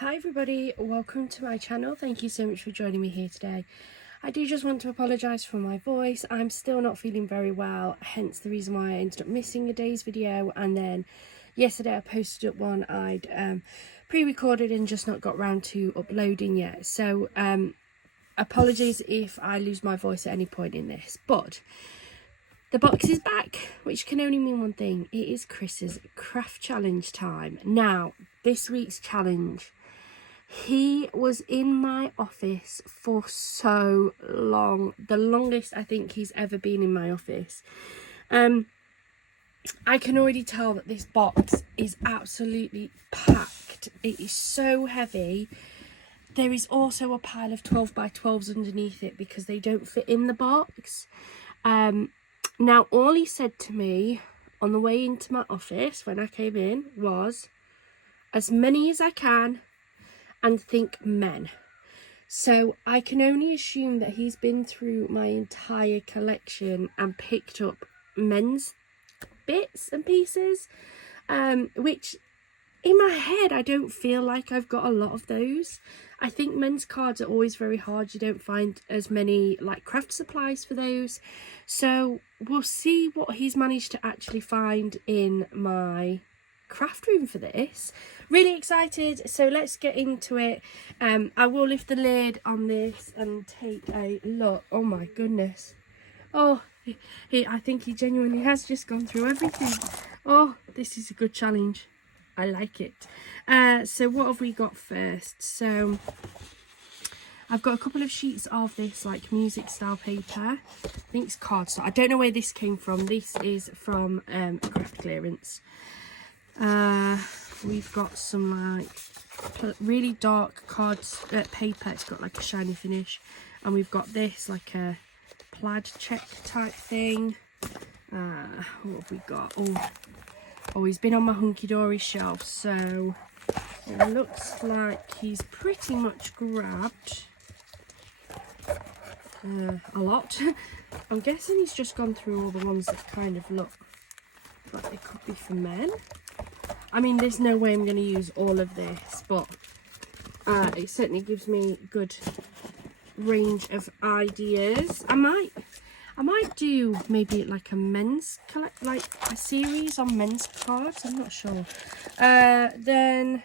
Hi everybody, welcome to my channel. Thank you so much for joining me here today. I do just want to apologise for my voice. I'm still not feeling very well, hence the reason why I ended up missing a day's video, and then yesterday I posted up one I'd pre-recorded and just not got round to uploading yet. So apologies if I lose my voice at any point in this, but the box is back, which can only mean one thing. It is Chris's craft challenge time. Now, this week's challenge, he was in my office for so long. The longest I think he's ever been in my office. I can already tell that this box is absolutely packed. It is so heavy. There is also a pile of 12 by 12s underneath it because they don't fit in the box. Now, all he said to me on the way into my office when I came in was, as many as I can, and think men. So I can only assume that he's been through my entire collection and picked up men's bits and pieces, which in my head I don't feel like I've got a lot of those. I think men's cards are always very hard. You don't find as many like craft supplies for those. So we'll see what he's managed to actually find in my craft room for this. Really excited, so let's get into it. I will lift the lid on this and take a look. Oh my goodness. Oh, I think he genuinely has just gone through everything. Oh, this is a good challenge. I like it. So what have we got first? So I've got a couple of sheets of this like music style paper. I think it's cardstock. I don't know where this came from. This is from craft clearance. We've got some like really dark paper. It's got like a shiny finish, and we've got this like a plaid check type thing. What have we got? Oh, he's been on my hunky-dory shelf, so it looks like he's pretty much grabbed a lot. I'm guessing he's just gone through all the ones that kind of look like they could be for men. I mean, there's no way I'm going to use all of this, but it certainly gives me a good range of ideas. I might do maybe like a men's like a series on men's cards. I'm not sure. Then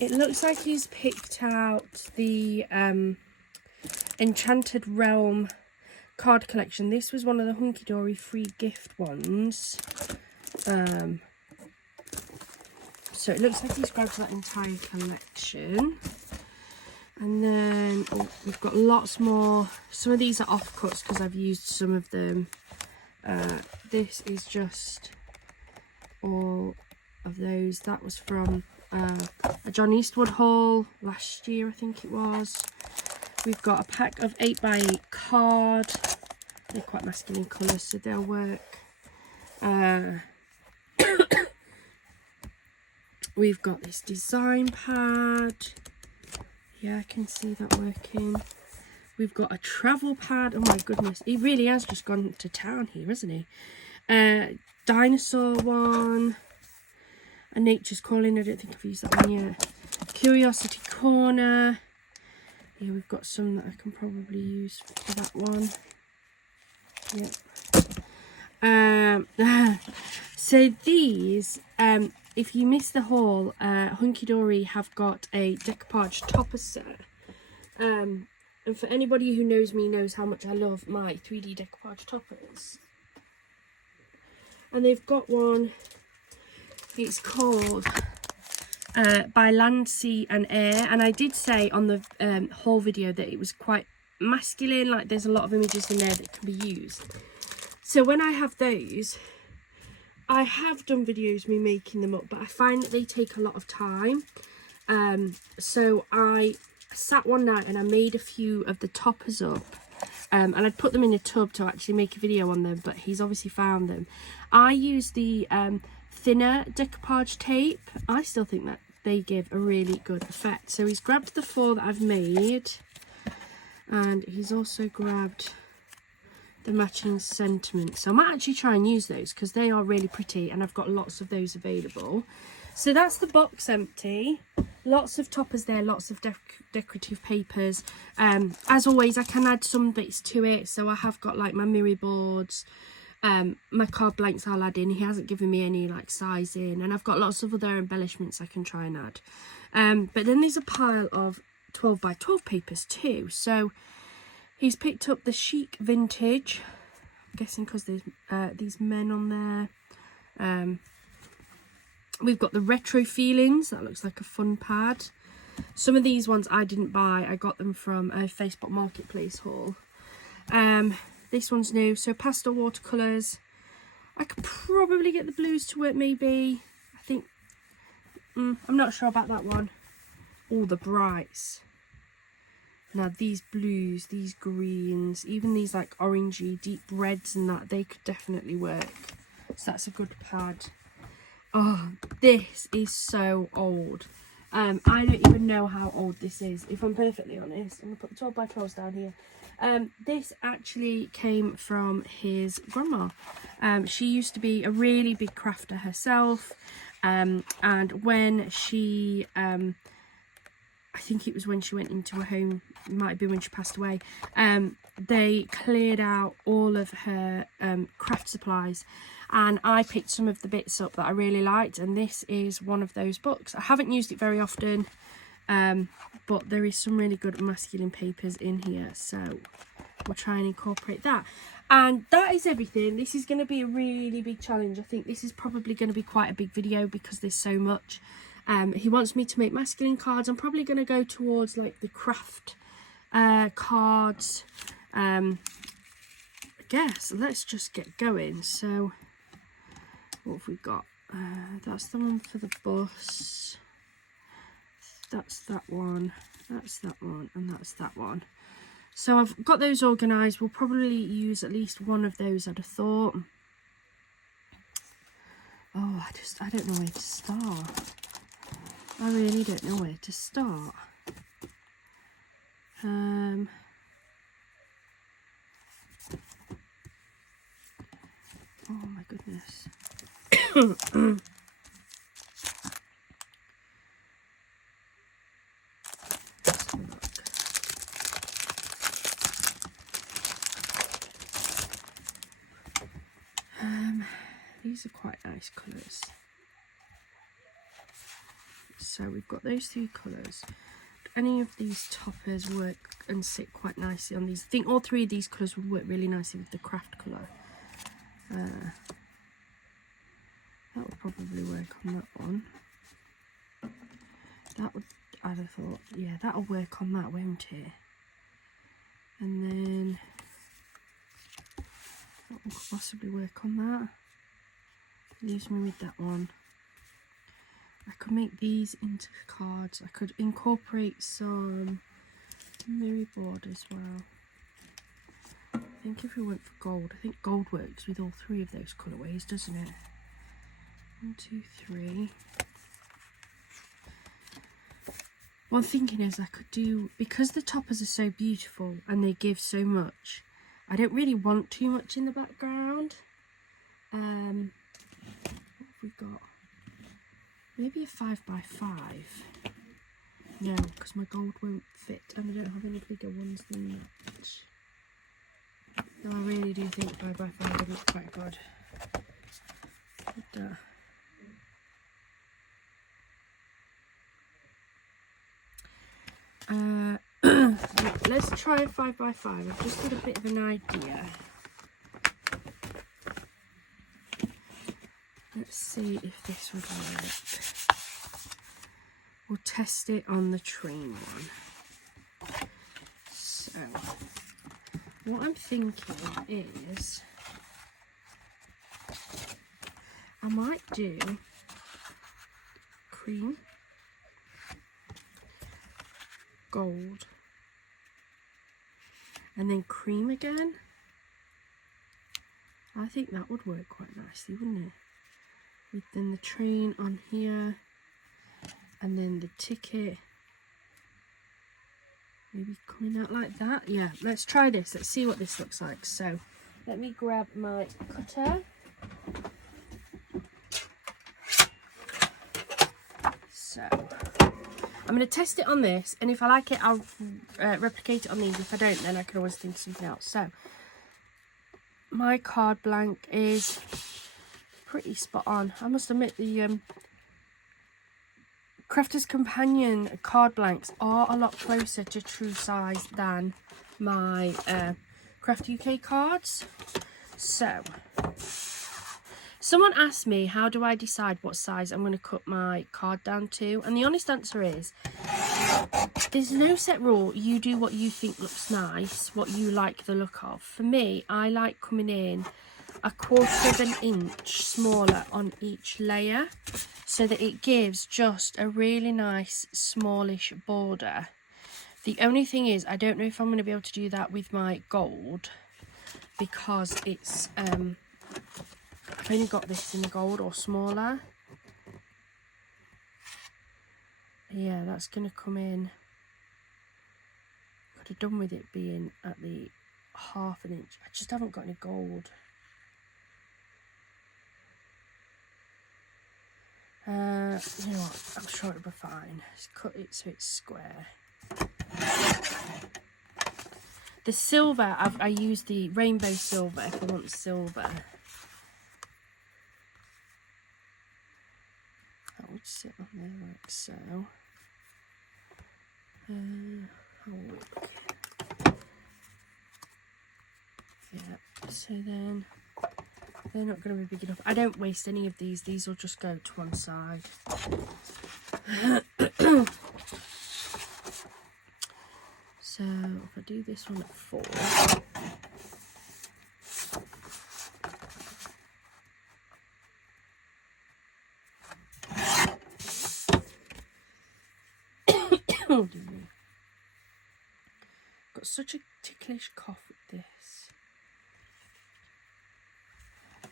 it looks like he's picked out the Enchanted Realm card collection. This was one of the hunky-dory free gift ones. So it looks like he's grabbed that entire collection. And then we've got lots more. Some of these are offcuts because I've used some of them. This is just all of those. That was from a John Eastwood haul last year, I think it was. We've got a pack of 8x8 card. They're quite masculine colours, so they'll work. We've got this design pad. Yeah, I can see that working. We've got a travel pad. Oh my goodness, he really has just gone to town here, hasn't he? Dinosaur one. A Nature's Calling. I don't think I've used that one yet. Curiosity Corner. Yeah, we've got some that I can probably use for that one. Yep. So these, if you missed the haul, Hunky Dory have got a decoupage topper set. And for anybody who knows me knows how much I love my 3D decoupage toppers. And they've got one, it's called By Land, Sea and Air. And I did say on the haul video that it was quite masculine, like there's a lot of images in there that can be used. So when I have those, I have done videos me making them up, but I find that they take a lot of time. So I sat one night and I made a few of the toppers up, and I'd put them in a tub to actually make a video on them, but he's obviously found them. I use the thinner decoupage tape. I still think that they give a really good effect. So he's grabbed the 4 that I've made, and he's also grabbed the matching sentiments. So I might actually try and use those because they are really pretty and I've got lots of those available. So that's the box empty. Lots of toppers there, lots of decorative papers. As always, I can add some bits to it. So I have got like my mirror boards, my card blanks I'll add in. He hasn't given me any like sizing, and I've got lots of other embellishments I can try and add. But then there's a pile of 12 by 12 papers too. So he's picked up the chic vintage, I'm guessing because there's these men on there. We've got the retro feelings, that looks like a fun pad. Some of these ones I didn't buy, I got them from a Facebook Marketplace haul. This one's new, so pastel watercolours. I could probably get the blues to work maybe. I think, I'm not sure about that one. All the brights. Now these blues, these greens, even these like orangey deep reds and that, they could definitely work. So that's a good pad. Oh, this is so old. I don't even know how old this is, if I'm perfectly honest. I'm going to put the 12 by 12s down here. This actually came from his grandma. She used to be a really big crafter herself. And when she, I think it was when she went into a home, it might have been when she passed away, they cleared out all of her craft supplies. And I picked some of the bits up that I really liked, and this is one of those books. I haven't used it very often, but there is some really good masculine papers in here, so we'll try and incorporate that. And that is everything. This is going to be a really big challenge. I think this is probably going to be quite a big video because there's so much. He wants me to make masculine cards. I'm probably going to go towards like the craft cards. I guess let's just get going. So what have we got? That's the one for the bus. That's that one. That's that one. And that's that one. So I've got those organised. We'll probably use at least one of those, I'd have thought. Oh, I don't know where to start. I really don't know where to start. Oh my goodness. These are quite nice colours. So we've got those three colours. Any of these toppers work and sit quite nicely on these. I think all three of these colours would work really nicely with the craft colour. That would probably work on that one. That would, I'd have thought, yeah, that'll work on that, won't it? And then that will possibly work on that. Leaves me with that one. I could make these into cards. I could incorporate some mirror board as well. I think if we went for gold, I think gold works with all three of those colourways, doesn't it? 1, 2, 3. What I'm thinking is I could do, because the toppers are so beautiful and they give so much, I don't really want too much in the background. What have we got? Maybe a 5 by 5. No, because my gold won't fit and I don't have any bigger ones than that. No, I really do think 5 by 5 would look quite good. But, let's try a 5 by 5. I've just got a bit of an idea. Let's see if this would work. We'll test it on the train one. So, what I'm thinking is I might do cream, gold, and then cream again. I think that would work quite nicely, wouldn't it? With then the train on here, and then the ticket maybe coming out like that. Yeah, let's try this. Let's see what this looks like. So Let me grab my cutter. So I'm going to test it on this, and if I like it, I'll replicate it on these. If I don't, then I can always think of something else. So my card blank is pretty spot on. I must admit, the Crafter's Companion card blanks are a lot closer to true size than my Craft UK cards. So someone asked me, how do I decide what size I'm going to cut my card down to? And the honest answer is, there's no set rule. You do what you think looks nice, what you like the look of. For me, I like coming in 1/4 of an inch smaller on each layer, so that it gives just a really nice smallish border. The only thing is, I don't know if I'm going to be able to do that with my gold, because it's I've only got this in the gold or smaller. Yeah, that's going to come in. Could have done with it being at the 1/2 inch. I just haven't got any gold. You know what, I'm sure it'll be fine. Just cut it so it's square. The silver, I use the rainbow silver if I want silver. That would sit on there like so. Yeah, so then they're not going to be big enough. I don't waste any of these. These will just go to one side. So if I do this one at 4. Oh dear me. Got such a ticklish cough with this.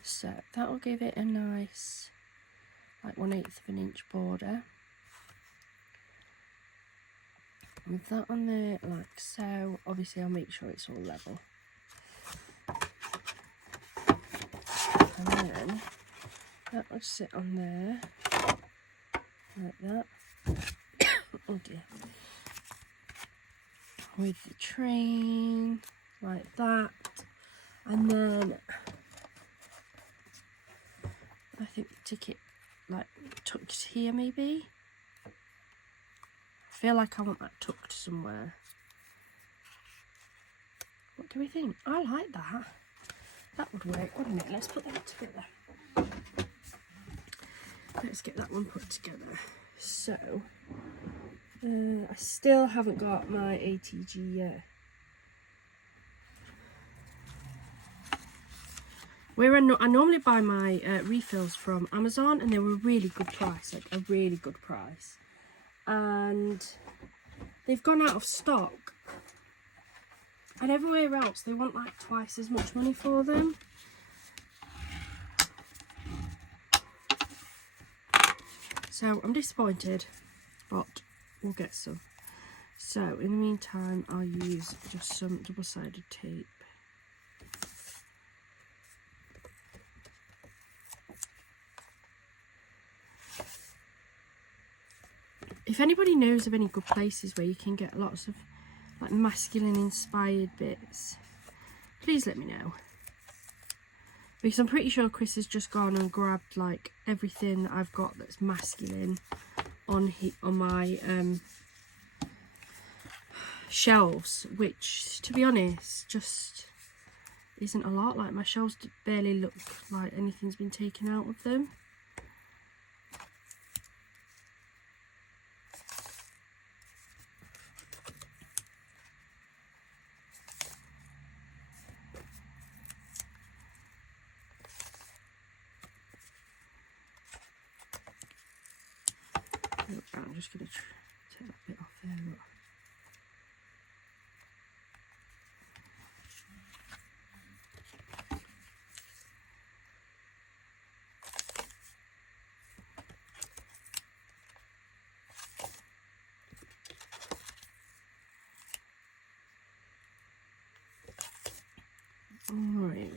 So that will give it a nice, like 1/8 of an inch border. With that on there like so. Obviously I'll make sure it's all level. And then that will sit on there like that. Oh dear. With the train like that. And then I think the ticket like tucked here maybe. I feel like I want that tucked somewhere. What do we think? I like that. That would work, wouldn't it? Let's put that together. Let's get that one put together. So, I still haven't got my ATG yet. I normally buy my refills from Amazon, and they were a really good price, like a really good price. And they've gone out of stock. And everywhere else, they want like twice as much money for them. So I'm disappointed, but we'll get some. So in the meantime, I'll use just some double-sided tape. If anybody knows of any good places where you can get lots of like masculine inspired bits, please let me know. Because I'm pretty sure Chris has just gone and grabbed like everything that I've got that's masculine on my shelves, which to be honest just isn't a lot. Like my shelves barely look like anything's been taken out of them. I'm just going to take that bit off there. Look. Alright,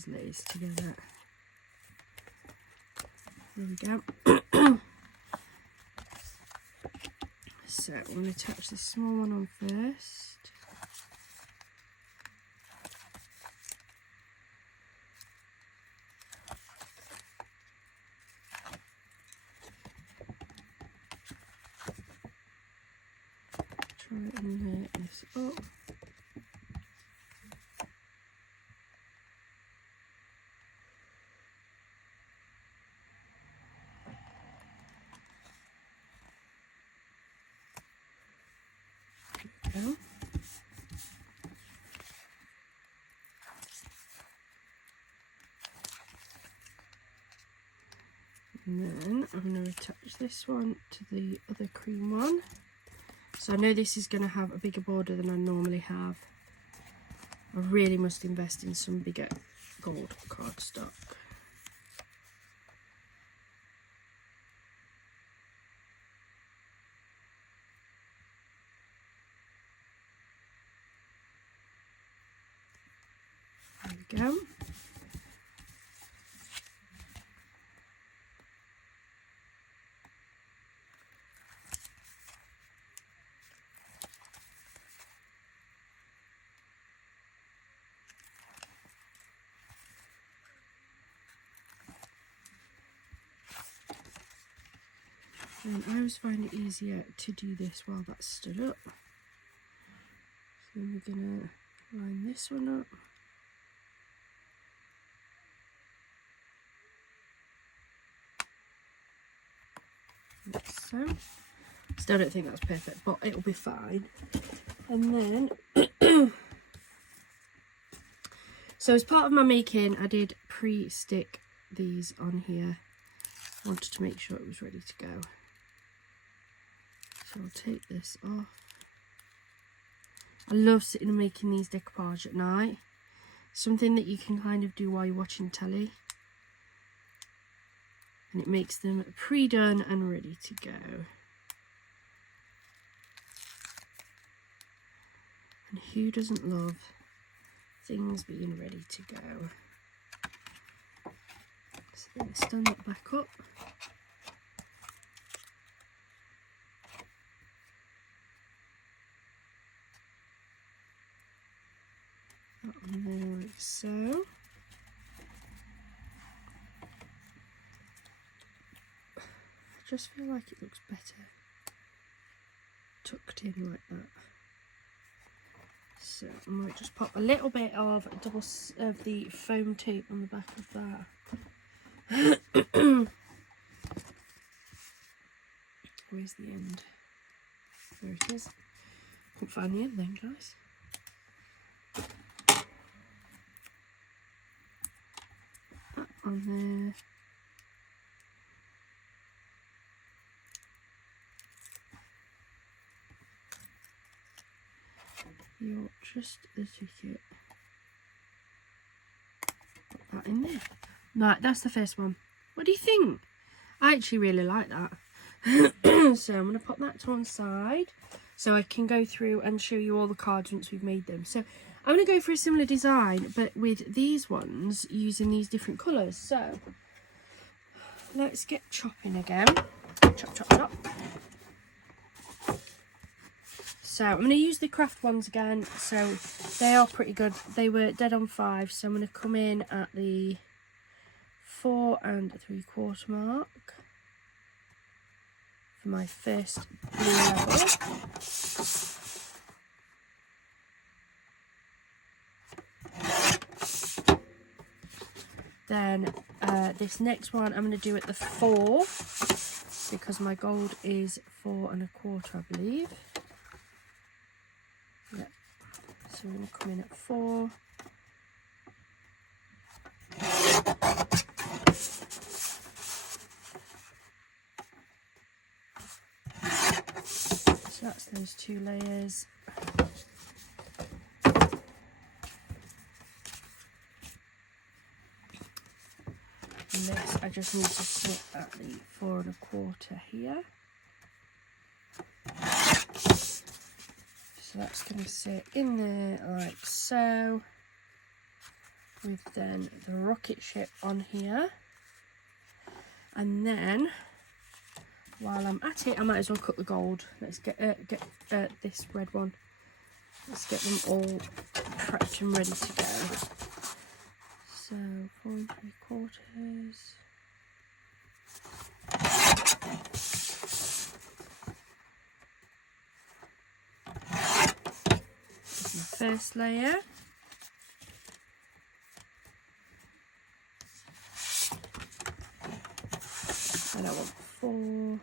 these layers together. There we go. So I'm going to attach this small one on first. Try and layer this up. There we go. And then I'm going to attach this one to the other cream one. So I know this is going to have a bigger border than I normally have. I really must invest in some bigger gold cardstock. There we go. And I always find it easier to do this while that's stood up. So we're going to line this one up. Like so. Still don't think that's perfect, but it'll be fine. And then, so as part of my making, I did pre-stick these on here. I wanted to make sure it was ready to go. So I'll take this off. I love sitting and making these decoupage at night. Something that you can kind of do while you're watching telly. And it makes them pre-done and ready to go. And who doesn't love things being ready to go? So then stand that back up. That one there like so. I just feel like it looks better tucked in like that. So I might just pop a little bit of of the foam tape on the back of that. Where's the end? There it is. Couldn't find the end then, guys. That on there. You're just the ticket. Put that in there. Right, that's the first one. What do you think? I actually really like that. So I'm going to put that to one side so I can go through and show you all the cards once we've made them. So I'm going to go for a similar design but with these ones using these different colours. So let's get chopping again. Chop, chop, chop. So I'm going to use the craft ones again. So they are pretty good. They were dead on 5. So I'm going to come in at the 4 3/4 mark for my first blue level. Then this next one I'm going to do at the 4 because my gold is 4 1/4, I believe. Yeah. So we're going to come in at 4. So that's those 2 layers. And this I just need to sit at the 4 1/4 here. So that's going to sit in there like so. with then the rocket ship on here. And then while I'm at it, I might as well cut the gold. Let's get this red one. Let's get them all prepped and ready to go. So 4 3/4. This is my first layer. And I want 4.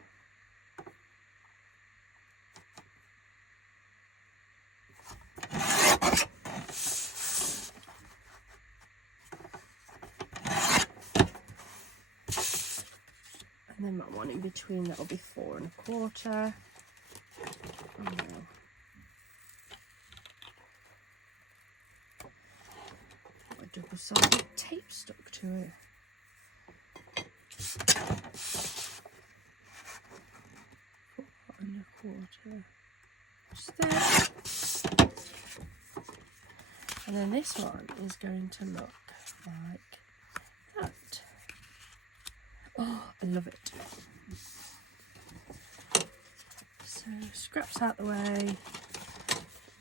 And then that one in between, that'll be 4 1/4. Oh no. Got a double-sided tape stuck to it. 4 1/4. Just there. And then this one is going to look like that. Oh, I love it. So scraps out the way,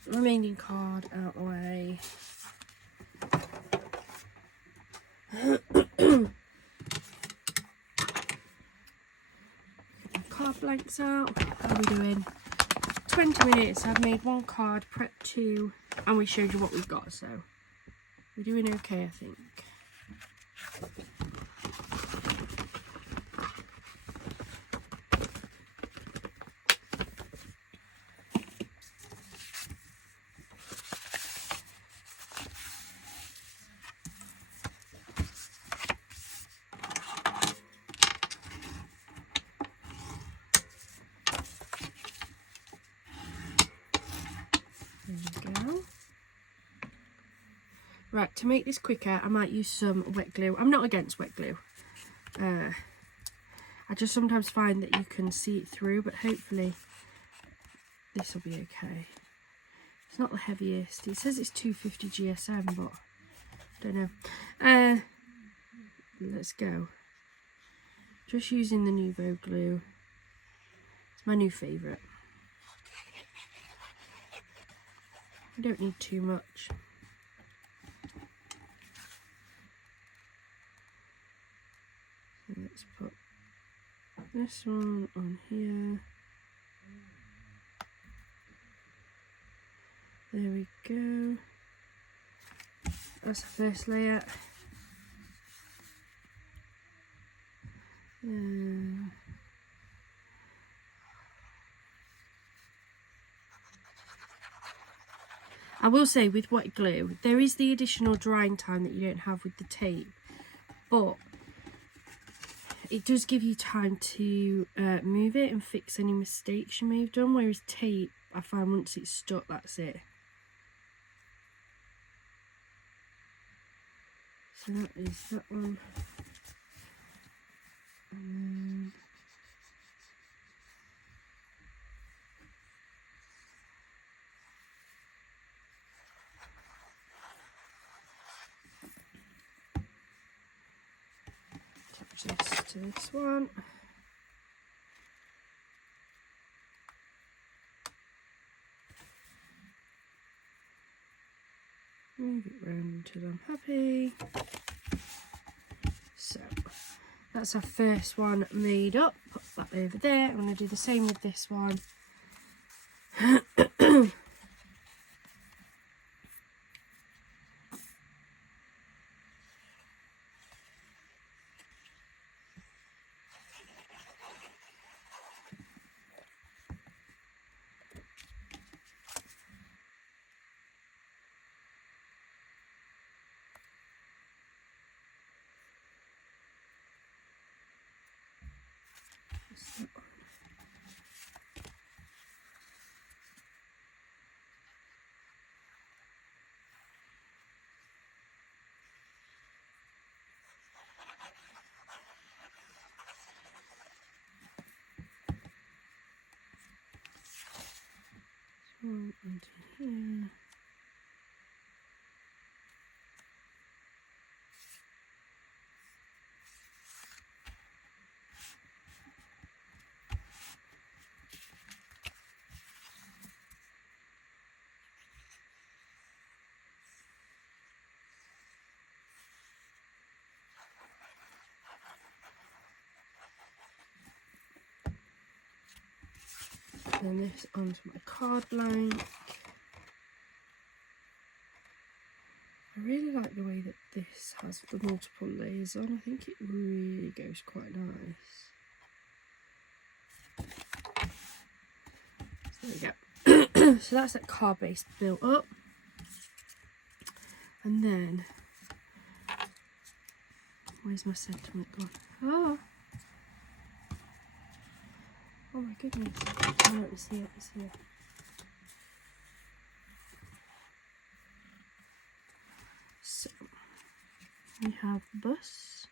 remaining card out the way. Card blanks out. How are we doing? 20 minutes. I've made 1 card, prepped 2, and we showed you what we've got. So we're doing okay, I think. There we go. Right, to make this quicker, I might use some wet glue. I'm not against wet glue. I just sometimes find that you can see it through, but hopefully this will be okay. It's not the heaviest. It says it's 250 GSM, but I don't know. Let's go. Just using the Nuvo glue. It's my new favourite. You don't need too much. So let's put this one on here. There we go. That's the first layer. I will say with wet glue, there is the additional drying time that you don't have with the tape, but it does give you time to move it and fix any mistakes you may have done, whereas tape, I find once it's stuck, that's it. So that is that one. Attach this to this one. Move it round until I'm happy. So that's our first one made up. Put that over there. I'm going to do the same with this one. Into here. turn this onto my card blank. I really like the way that this has the multiple layers on. I think it really goes quite nice. So there we go. So that's that card base built up. And then, where's my sentiment gone? Oh my goodness. Oh, it's here, it's here. So, we have bus.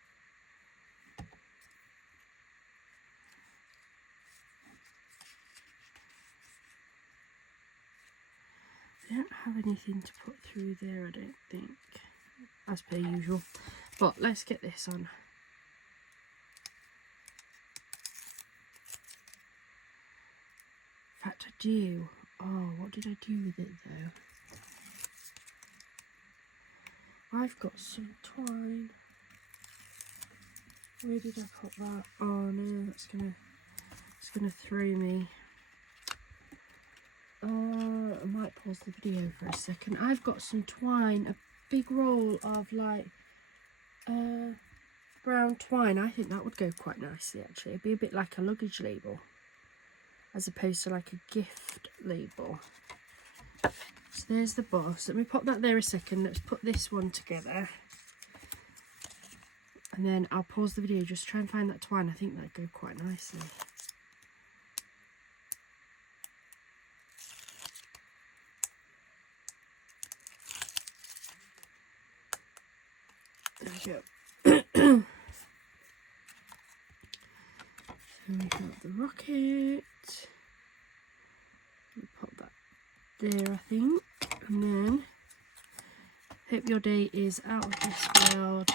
I don't have anything to put through there, I don't think, as per usual. But let's get this on. In fact, I do. Oh, what did I do with it though? I've got some twine. Where did I put that? Oh no, it's gonna throw me. I might pause the video for a second. I've got some twine, a big roll of like brown twine. I think that would go quite nicely actually. It'd be a bit like a luggage label as opposed to like a gift label. So there's the bus. Let me pop that there a second. Let's put this one together. And then I'll pause the video, just try and find that twine. I think that'd go quite nicely. There we go. So we got the rocket. We'll pop that there, I think. And then, hope your day is out of this world.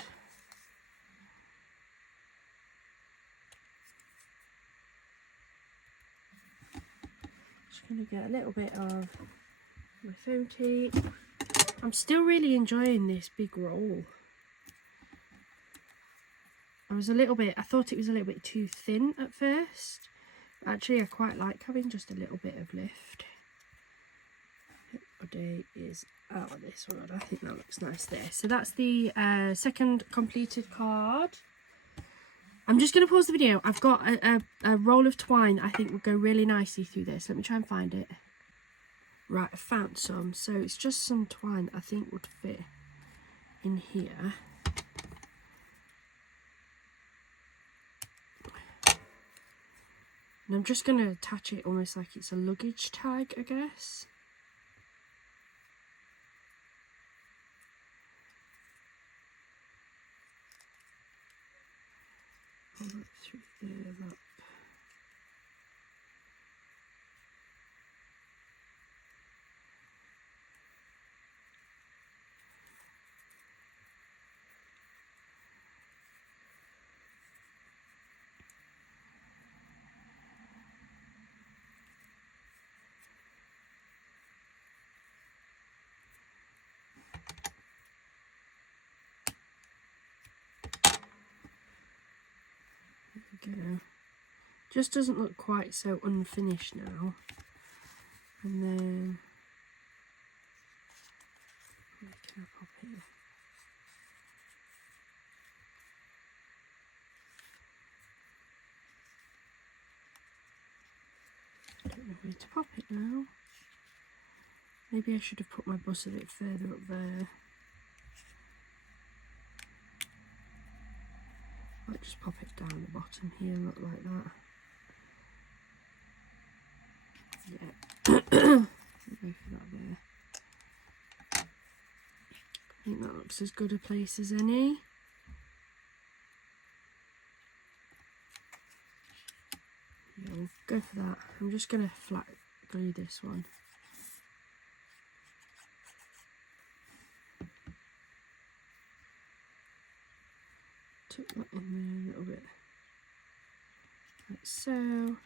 Just going to get a little bit of my foam tape. I'm still really enjoying this big roll. I thought it was a little bit too thin at first. Actually, I quite like having just a little bit of lift. Our day is out of this world. I think that looks nice there. So that's the second completed card. I'm just going to pause the video. I've got a roll of twine I think will go really nicely through this. Let me try and find it. Right, I found some. So it's just some twine I think would fit in here. And I'm just going to attach it almost like it's a luggage tag, I guess. Pull that through there, that. Go. Just doesn't look quite so unfinished now. And then where can I pop it? I don't know where to pop it now. Maybe I should have put my bus a bit further up there. I'll just pop it down the bottom here, look like that. Yeah, go for that there. I think that looks as good a place as any. Yeah, we'll go for that. I'm just going to flat glue this one. Tuck that in there a little bit, like so, and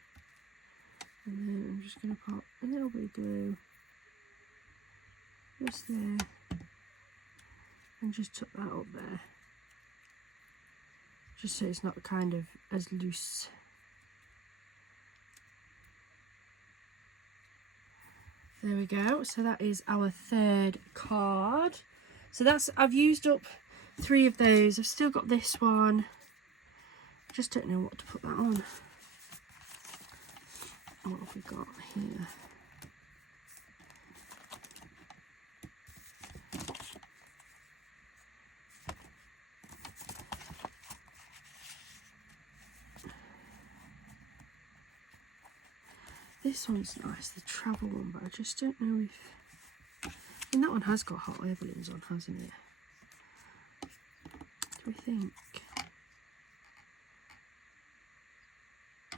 then I'm just going to pop a little bit of glue just there, and just tuck that up there, just so it's not kind of as loose. There we go. So that is our third card. So that's, I've used up 3 of those. I've still got this one. Just don't know what to put that on. What have we got here? This one's nice, the travel one, but I just don't know if... I mean, that one has got hot air balloons on, hasn't it? Do we think?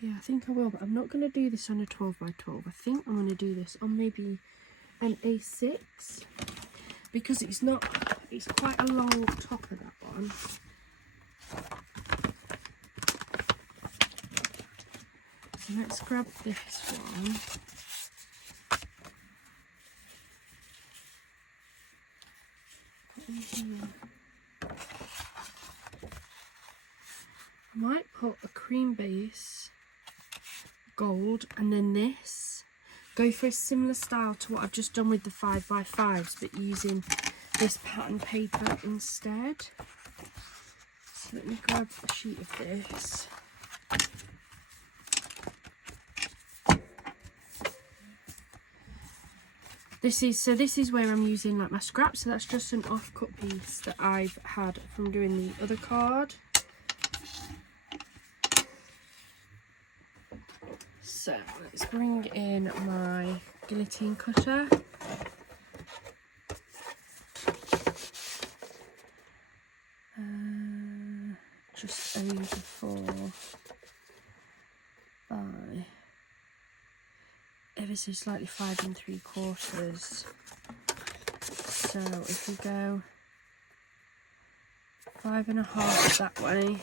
Yeah, I think I will, but I'm not going to do this on a 12 by 12. I think I'm going to do this on maybe an A6, because it's not, it's quite a long top of that one. So let's grab this one. Put in here. I might put a cream base, gold, and then this. Go for a similar style to what I've just done with the 5x5s, but using this pattern paper instead. So let me grab a sheet of this. This is where I'm using like my scraps, so that's just an off-cut piece that I've had from doing the other card. So let's bring in my guillotine cutter. Just over 4 by ever so slightly 5 3/4. So if we go 5 1/2 that way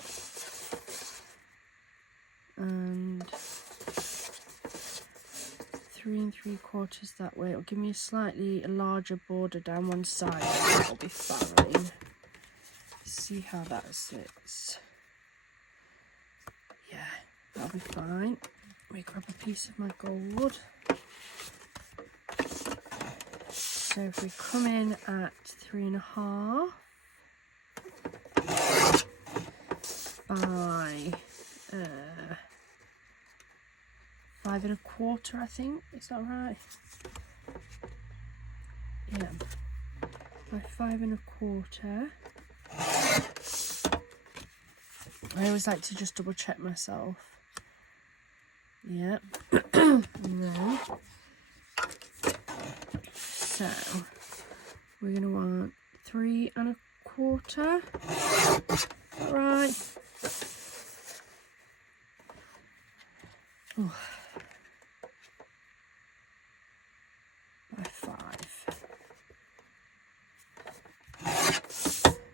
and 3 3/4 that way, it'll give me a slightly larger border down one side. That'll be fine. See how that sits. Yeah, that'll be fine. We grab a piece of my gold. So if we come in at 3 1/2 by 5 1/4, I think, is that right? Yeah, by 5 1/4. I always like to just double check myself. Yeah. No. So we're going to want 3 1/4. Right. Oh. By 5.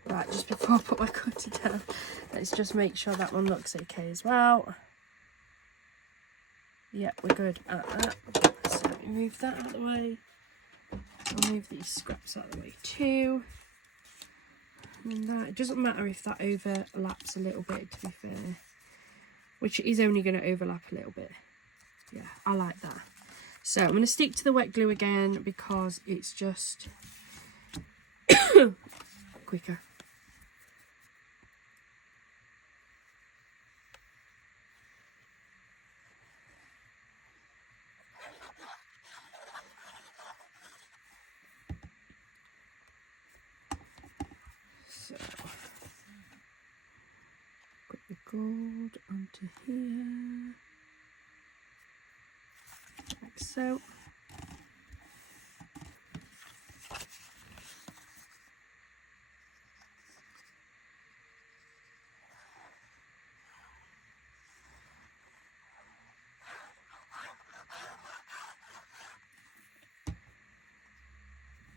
Right, just before I put my cutter down, let's just make sure that one looks okay as well. Yeah, we're good at that. So let me move that out of the way. I'll move these scraps out of the way too. And that, it doesn't matter if that overlaps a little bit, to be fair. Which is only going to overlap a little bit. Yeah, I like that. So I'm going to stick to the wet glue again because it's just quicker. So got the gold onto here, like so.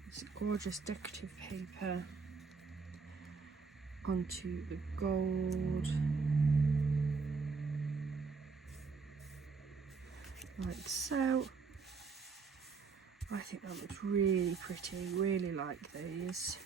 This gorgeous decorative paper onto the gold, like so. I think that looks really pretty, really like these.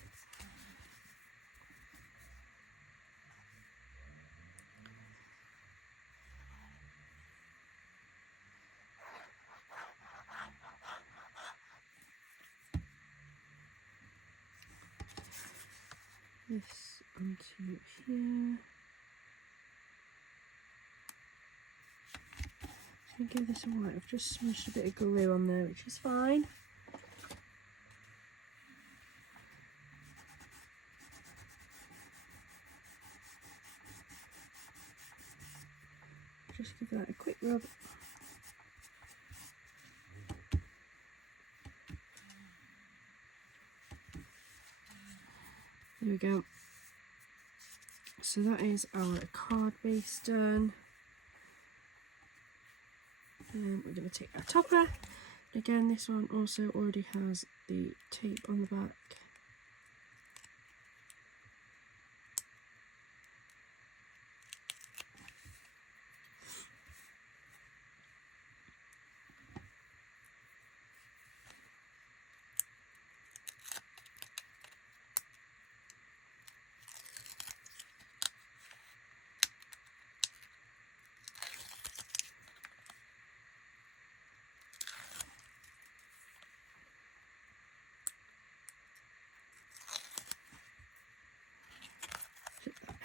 this onto here. I'm going to give this a white. I've just smushed a bit of glue on there, which is fine. Just give that a quick rub. There we go. So that is our card base done. We're going to take our topper. Again, this one also already has the tape on the back.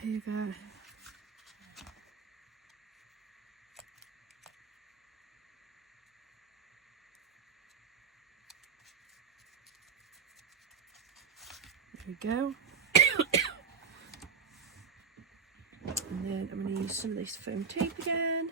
Over. There we go. And then I'm going to use some of this foam tape again.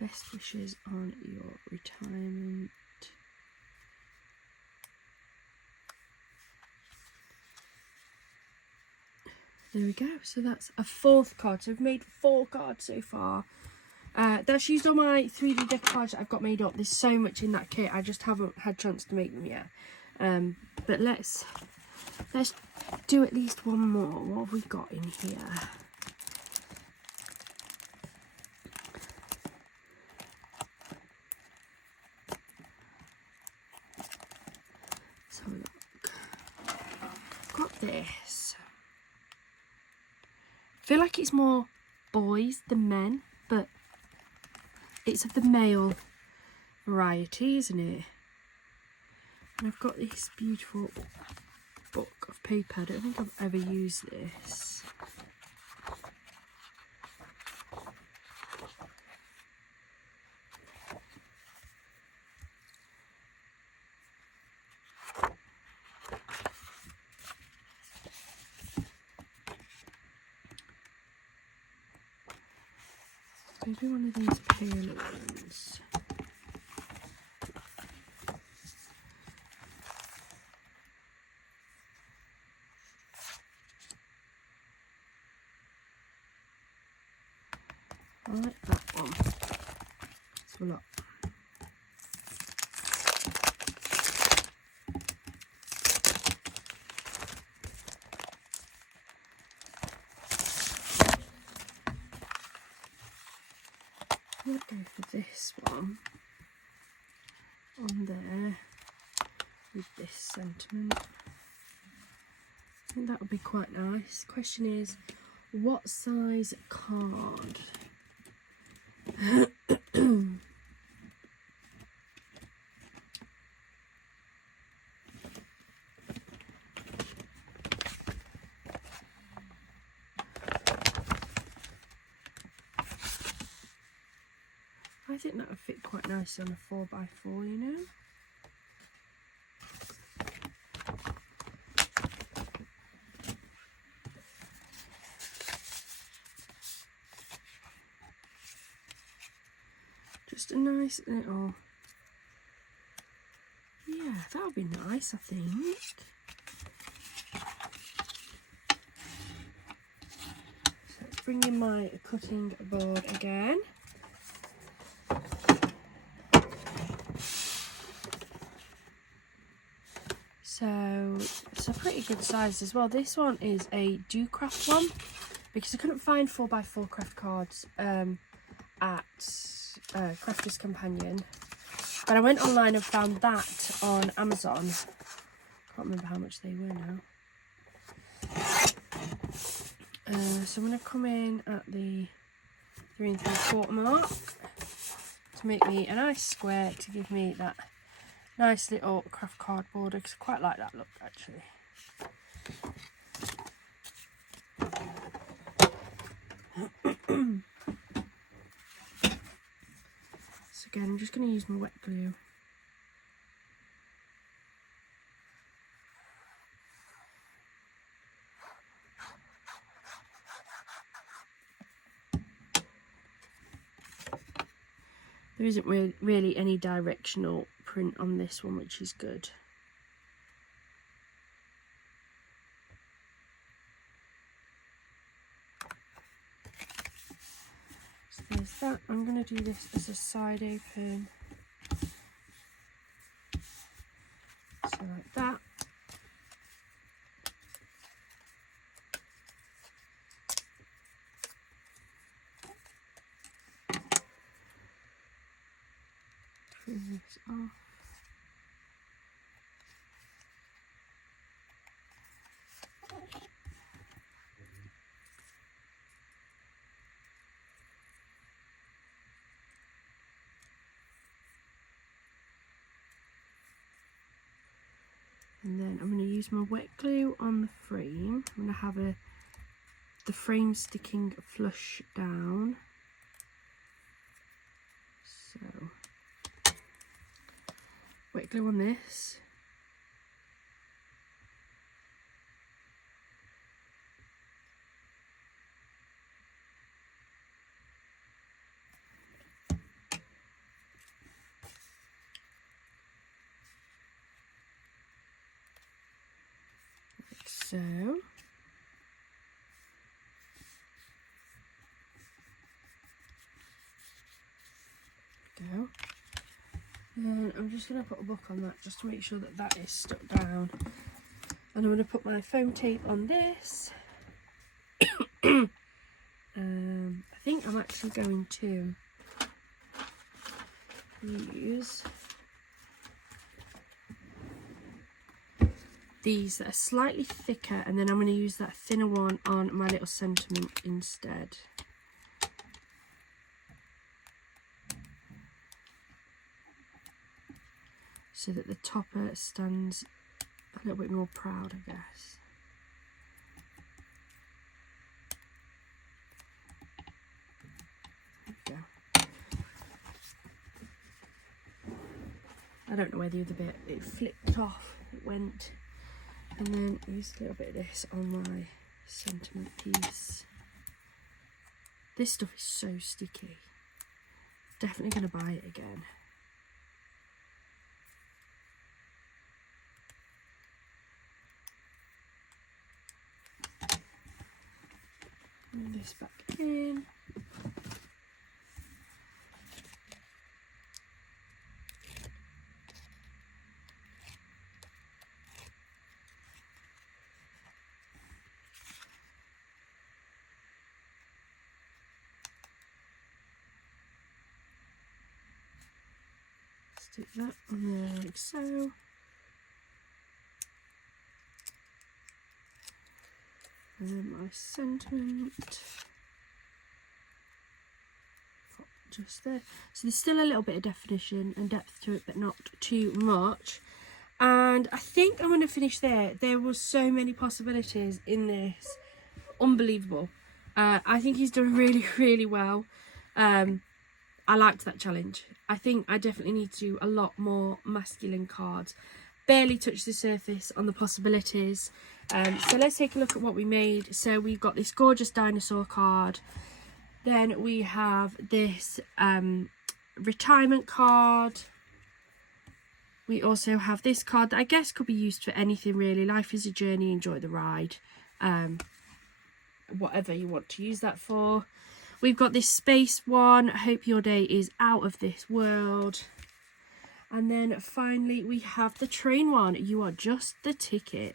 Best wishes on your retirement. There we go. So that's a 4th card. So I've made 4 cards so far. That's used on my 3D decoupage that I've got made up. There's so much in that kit. I just haven't had a chance to make them yet. But let's do at least one more. What have we got in here? Got this. I feel like it's more boys than men, but it's of the male variety, isn't it? And I've got this beautiful book of paper. I don't think I've ever used this. Maybe one of these paler ones. I like that one. It's a lot. I'm going to go for this one on there with this sentiment. I think that would be quite nice. Question is, what size card? I think that would fit quite nicely on a 4x4, you know? Just a nice little, yeah, that would be nice, I think. So let's bring in my cutting board again. So it's a pretty good size as well. This one is a Do Craft one because I couldn't find 4x4 craft cards at Crafter's Companion. But I went online and found that on Amazon. Can't remember how much they were now. So I'm going to come in at the 3 3/4 mark to make me a nice square to give me that nice little craft cardboard, because I quite like that look actually. So again, I'm just going to use my wet glue. There isn't really any directional print on this one, which is good. So there's that. I'm going to do this as a side open. So like that. Trim this off. And then I'm going to use my wet glue on the frame. I'm going to have the frame sticking flush down. So, wet glue on this. Like so. Go. And I'm just going to put a book on that just to make sure that that is stuck down. And I'm going to put my foam tape on this. I think I'm actually going to use these that are slightly thicker, and then I'm going to use that thinner one on my little sentiment instead. So that the topper stands a little bit more proud, I guess. There we go. I don't know where the other bit, it flipped off, it went. And then use a little bit of this on my sentiment piece. This stuff is so sticky. Definitely going to buy it again. Move this back in. Stick that on there like so. And then my sentiment, just there. So there's still a little bit of definition and depth to it, but not too much. And I think I'm going to finish there. There was so many possibilities in this. Unbelievable. I think he's done really, really well. I liked that challenge. I think I definitely need to do a lot more masculine cards. Barely touched the surface on the possibilities. So let's take a look at what we made. So we've got this gorgeous dinosaur card. Then we have this retirement card. We also have this card that I guess could be used for anything really. Life is a journey, enjoy the ride. Whatever you want to use that for. We've got this space one. Hope your day is out of this world. And then finally we have the train one. You are just the ticket.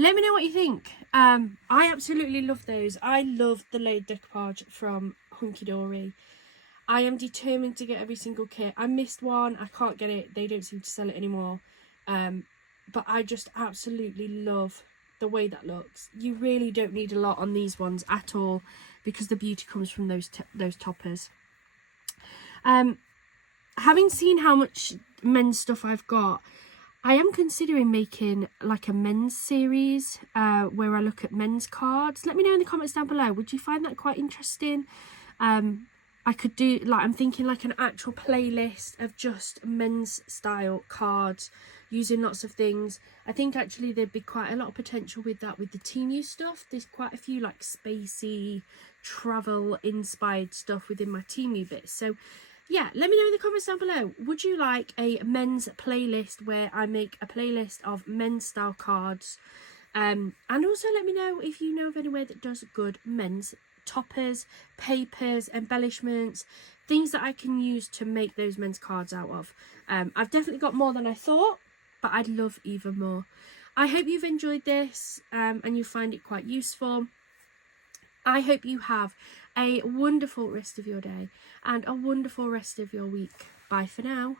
Let me know what you think. I absolutely love those. I love the laid decoupage from Hunky Dory. I am determined to get every single kit. I missed one. I can't get it. They don't seem to sell it anymore. But I just absolutely love the way that looks. You really don't need a lot on these ones at all, because the beauty comes from those toppers. Having seen how much men's stuff I've got, I am considering making like a men's series where I look at men's cards. Let me know in the comments down below. Would you find that quite interesting? I could do, like, I'm thinking like an actual playlist of just men's style cards using lots of things. I think actually there'd be quite a lot of potential with that, with the Temu stuff. There's quite a few like spacey, travel inspired stuff within my Temu bits. So yeah, let me know in the comments down below. Would you like a men's playlist where I make a playlist of men's style cards? And also let me know if you know of anywhere that does good men's toppers, papers, embellishments, things that I can use to make those men's cards out of. I've definitely got more than I thought, but I'd love even more. I hope you've enjoyed this and you find it quite useful. I hope you have a wonderful rest of your day and a wonderful rest of your week. Bye for now.